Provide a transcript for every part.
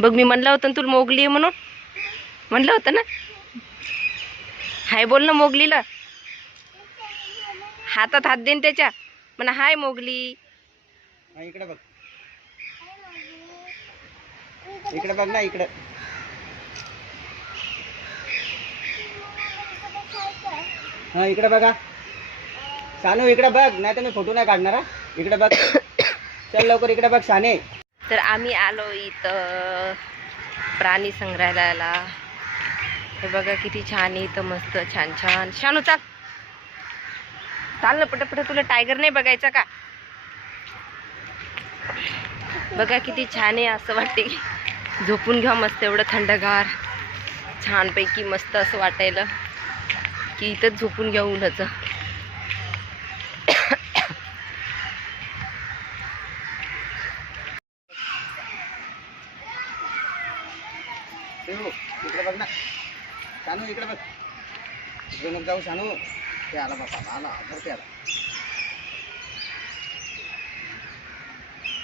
बघ मी म्हणलं होतं ना तुला मोगली आहे म्हणून. म्हणलं होतं ना? हाय बोल ना मोगलीला. हातात हात देन त्याच्या. म्हणा हाय मोगली. इकडे बघ. इकडे बघ ना इकडे. हा इकडे बघा. सानू इकडे बघ. नाही तर मी फोटो नाही काढणार. इकडे बघ. चल लवकर इकडे बघ साने तर आम्ही आलो इथं प्राणी संग्रहालयाला. हे बघा किती छान आहे इथं मस्त छान छान. शानू चाल. चाल ना पटपट तुला टायगर नाही बघायचा का? बघा किती छान आहे असं वाटते की झोपून घ्या मस्त एवढं थंडगार. छानपैकी मस्त असं वाटायला की इथंच झोपून घ्या उन्हाचं. सानू, इकडे बघ ना. सानू इकडे बघ. इकडे नको जाऊ सानू. ते आला बाबा आला भरते आला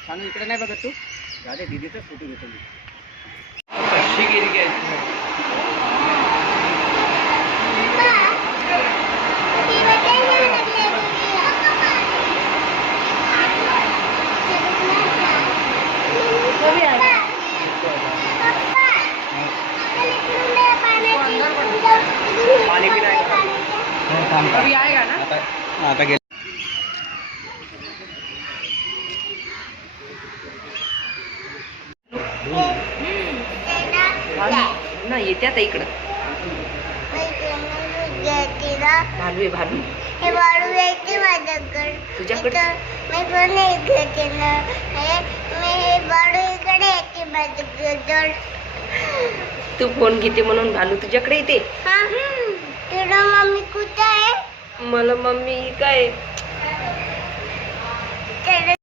सानू इकडे नाही बघत तू? राधे दिदीचं फोटो घेतो मी. थांब. आता आता गेलं. ना येते आता इकडं. भालू आहे भालू. हे वाळू यायचे माझ्याकडे तुझ्याकडे? इथं मी पण इकडे केलं हे मी हे वाळू इकडे माझ्याकडे तू फोन घेते म्हणून भालू तुझ्याकडे येते? हा. तुला मम्मी कुठे आहे मला मम्मी काय त्याला-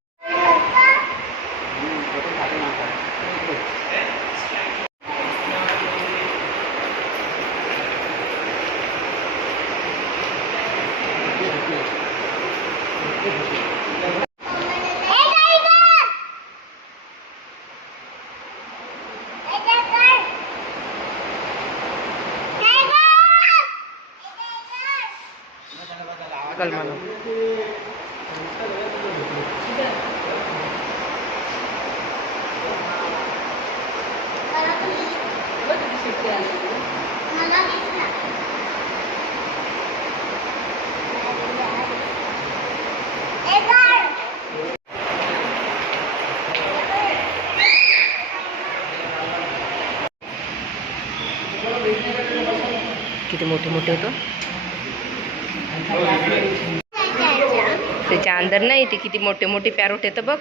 ए, कलमाला मला दिसला. ए, टायगर! किती मोठे मोठे होतं त्याच्या अंदर नाही ते किती मोठे मोठे पॅरोट येतं बघ.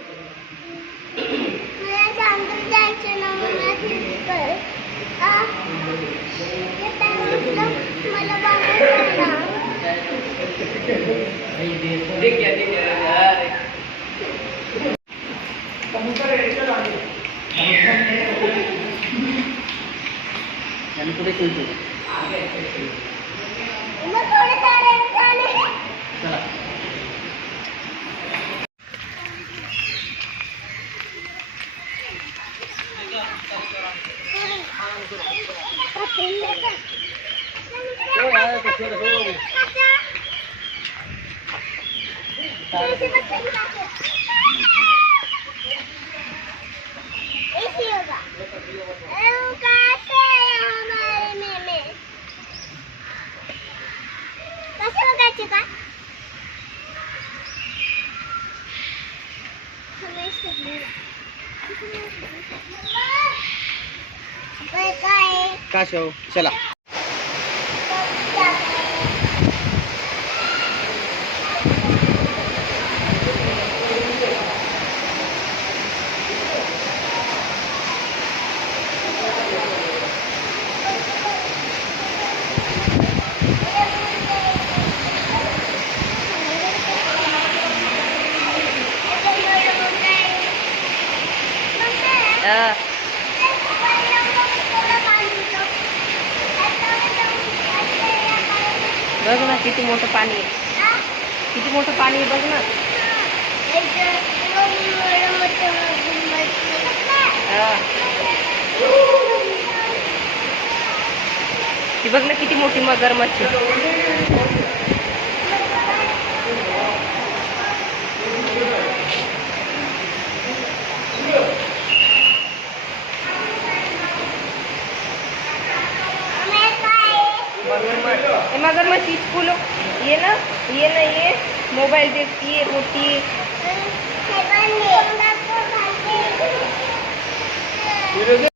मला Qual é, professora? काय का शव चला अं, बघ ना किती मोठं पाणी आहे. किती मोठं पाणी आहे बघ ना. ती बघ ना किती मोठी मगरमच्छ आहे. ए मगरमच्छ स्कूल ये ना ये ना ये मोबाइल देखती है रोटी हे